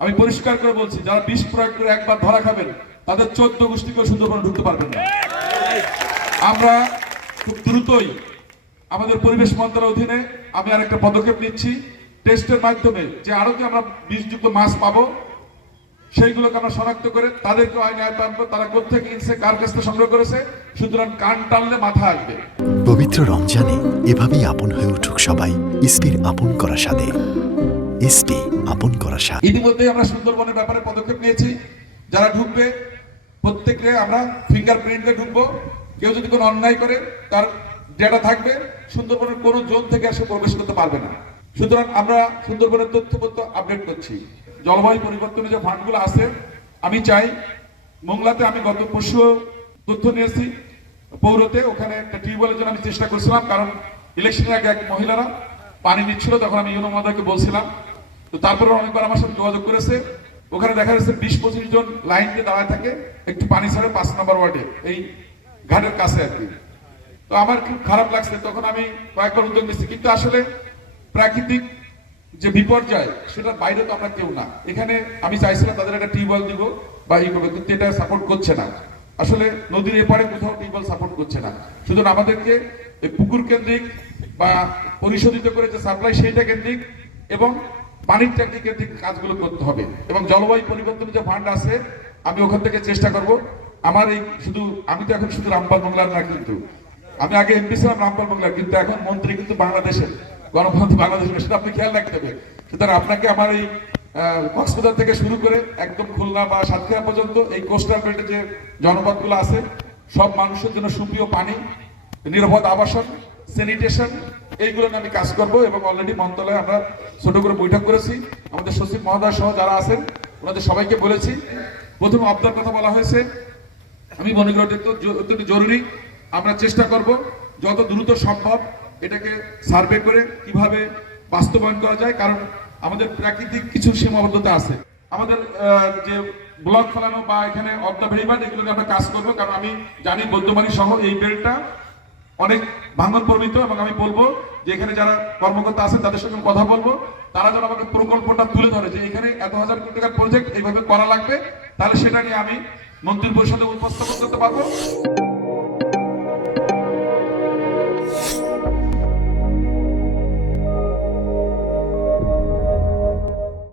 আমি পরিষ্কার করে বলছি, যারা বিষ প্রয়োগ করে একবার ধরা খাবেন তাদের 14 গোষ্ঠীকেও সুন্দরবনে ঢুকতে পারবেন না। আমরা খুব দ্রুতই আমাদের পরিবেশ মন্ত্রণালয়ের অধীনে আমি আরেকটা পদক্ষেপ নিচ্ছি। টেস্টের মাধ্যমে যে আরো যে আমরা বিষযুক্ত মাছ পাবো সেইগুলোকে আমরা শনাক্ত করে তাদেরকে আইনে আওতায় আনবো। তারা কোথেকে কিনছে, কার কাছ থেকে সংগ্রহ করেছে। সুতরাং কান টানলে মাথা আসবে। পবিত্র রমজানে এভাবেই আপন হয়ে উঠুক সবাই ইসপির আপন করা স্বাদে। ইসপি আপন করা স্বাদ। ইতিমধ্যে আমরা সুন্দরবনের ব্যাপারে পদক্ষেপ নিয়েছি। যারা ঢুকবে প্রত্যেককে আমরা ফিঙ্গারপ্রিন্টে ঢুকবো। কেউ যদি কোনো অন্যায় করে তার ডেটা থাকবে, সুন্দরবনের কোনো জোন থেকে এসে প্রবেশ করতে পারবে না। সুতরাং আমরা সুন্দরবনের তথ্যপত্র আপডেট করছি। জলবায়ু পরিবর্তনের যে ফান্ডগুলো আছে, আমি চাই মোংলাতে আমি গত পরশু তথ্য নিয়েছি পৌরতে, ওখানে একটা টিউবওয়েলের জন্য আমি চেষ্টা করছিলাম, কারণ ইলেকশনের আগে এক মহিলারা পানি নিচ্ছিল, তখন আমি ইউনো মহোদয়কে বলছিলাম। তো তারপরে অনেকবার আমার সাথে যোগাযোগ করেছে। ওখানে দেখা যাচ্ছে 20-25 জন লাইন দিয়ে দাঁড়ায় থাকে একটু পানি ছাড়ে 5 নম্বর ওয়ার্ডে, এই ঘাটের কাছে আর কি। তো আমার খুব খারাপ লাগছে, তখন আমি কয়েকবার উদ্যোগ নিচ্ছি, কিন্তু আসলে প্রাকৃতিক যে বিপর্যয় সেটার বাইরে তো আমরা কেউ না। এখানে আমি চাইছিলাম তাদের একটা টিউবওয়েল দিব বা ই করবো, কিন্তু এটা সাপোর্ট করছে না। আসলে নদীর এপারে কোথাও টিউবওয়েল সাপোর্ট করছে না। সুতরাং আমাদেরকে পুকুর কেন্দ্রিক বা পরিশোধিত করে যে সাপ্লাই সেইটা কেন্দ্রিক এবং পানির ট্যাঙ্কি কেন্দ্রিক কাজগুলো করতে হবে। এবং জলবায়ু পরিবর্তনের যে ফান্ড আছে আমি ওখান থেকে চেষ্টা করব। আমার এই শুধু আমি তো এখন শুধু রামপাল বাংলার না, কিন্তু আমি আগে এমপি ছিলাম রামপাল বাংলার, কিন্তু এখন মন্ত্রী কিন্তু বাংলাদেশের, গণপ্রজাতন্ত্রী বাংলাদেশের, সেটা আপনি খেয়াল রাখতে হবে। সুতরাং আপনাকে আমার এই কক্সবাজার থেকে শুরু করে একদম খুলনা বা সাতক্ষীরা পর্যন্ত এই কোস্টাল বেল্টে যে জনপদগুলো আছে সব মানুষের জন্য সুপ্রিয় পানি, নিরাপদ আবাসন, স্যানিটেশন, এইগুলো নিয়ে আমি কাজ করব। এবং অলরেডি মন্ত্রণালয়ে আমরা ছোট করে বৈঠক করেছি। আমাদের সচিব মহোদয় সহ যারা আছেন ওনাদের সবাইকে বলেছি। প্রথমে অবদার কথা বলা হয়েছে, আমি মনে করি অত্যন্ত জরুরি। আমরা চেষ্টা করব যত দ্রুত সম্ভব এটাকে সার্ভে করে কিভাবে বাস্তবায়ন করা যায়, কারণ আমাদের প্রাকৃতিক কিছু সীমাবদ্ধতা আছে। আমাদের যে ব্লক ফেলানো বা এখানে অবদা বেড়িবাদ, এগুলোকে আমরা কাজ করবো। কারণ আমি জানি বৈদ্যমানী সহ এই বেলটা অনেক ভাঙন প্রবৃত, এবং আমি বলবো যে এখানে যারা কর্মকর্তা আছেন তাদের সঙ্গে কথা বলবো, তারা যেন আমাকে প্রকল্পটা তুলে ধরে যে এখানে এত হাজার কোটি টাকার প্রজেক্ট এইভাবে করা লাগবে, তাহলে সেটা নিয়ে আমি মন্ত্রী পরিষদে উপস্থাপন করতে পারবো।